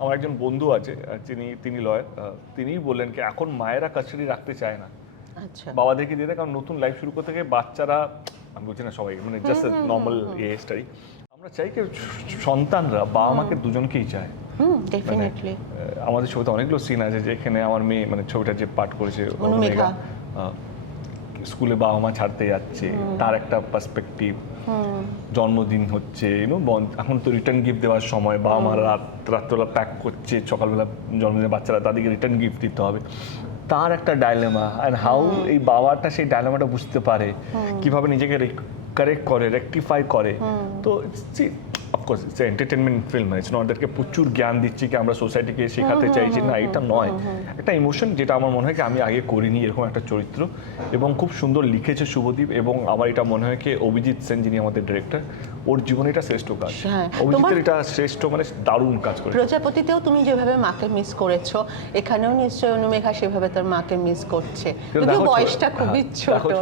আমার একজন বন্ধু আছে যিনি তিনি লয়ার তিনিই বললেন কি এখন মায়েরা কাস্টাডি রাখতে চায় না। আচ্ছা। বাবাদেরকে দিয়ে দেয় কারণ নতুন লাইফ শুরু করতে গিয়ে বাচ্চারা আমি বলছি না সবাই মানে জাস্ট নর্মাল এ এজটাই আমরা চাই কি সন্তানরা বাবা মাকে দুজনকেই চায়। মানে আমাদের ছবিতে অনেকগুলো সিন আছে যেখানে আমার মেয়ে মানে ছবিটা যে পাঠ করেছে অনুমেঘা। স্কুলে বাবা মা ছাড়তে যাচ্ছে তার একটা পার্সপেক্টিভ জন্মদিন হচ্ছে ইউনো এখন তো রিটার্ন গিফট দেওয়ার সময় বাবা মা রাত রাত্রবেলা প্যাক করছে সকালবেলা জন্মদিনের বাচ্চারা তাদেরকে রিটার্ন গিফট দিতে হবে। তার একটা ডায়লেমা অ্যান্ড হাউ এই বাবাটা সেই ডায়লেমাটা বুঝতে পারে কীভাবে নিজেকে কারেক্ট করে রেকটিফাই করে। তো of course it's entertainment film it's not দ্যাটকে প্রচুর জ্ঞান দিচ্ছি কি আমরা সোসাইটিকে শেখাতে চাইছি না এটা নয়। একটা ইমোশন যেটা আমার মনে হয় কি আমি আগে করিনি এরকম একটা চরিত্র। এবং খুব সুন্দর লিখেছে শুভদীপ এবং আমার এটা মনে হয় কি অভিজিৎ সেন যিনি আমাদের ডিরেক্টর ওর জীবনে এটা শ্রেষ্ঠ কাজ। হ্যাঁ, অভিজিতের এটা শ্রেষ্ঠ মানে দারুণ কাজ করেছে। প্রজাপতিতেও তুমি যেভাবে মাকে মিস করেছ এখানেও নিশ্চয়ই অনুমেঘা সেভাবে তার মাকে মিস করছে। যদিও বয়সটা খুবই হ্যাঁ, ছোট।